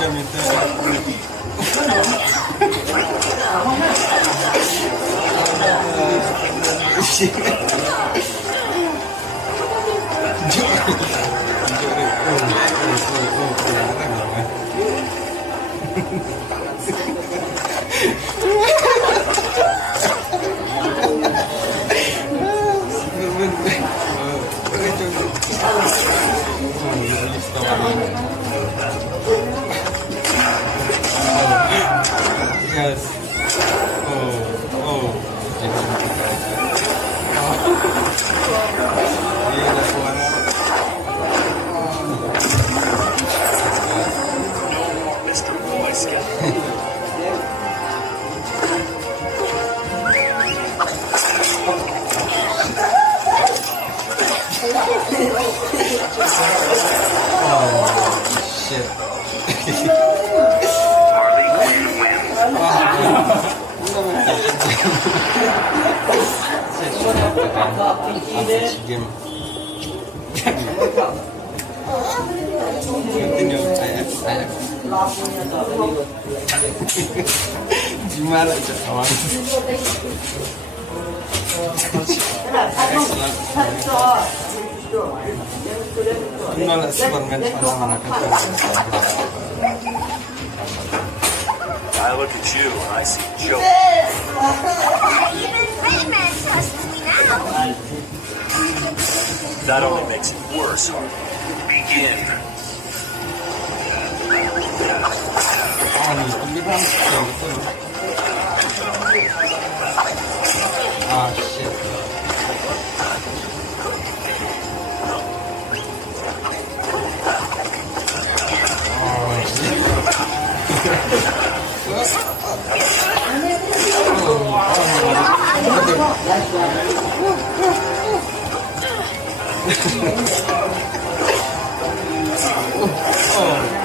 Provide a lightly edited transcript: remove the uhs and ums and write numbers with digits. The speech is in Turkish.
Jam itu yes. Iya, ada suara. Mr. Boy Scout. Shit. Harley Quinn wins. Game. Continue. Saya. Gimana aja kawan? Nolak Superman mana I look at you and I see Joe. Even Batman trusts me now. That only makes it worse, Harley. Begin. Ah, shit. Oh.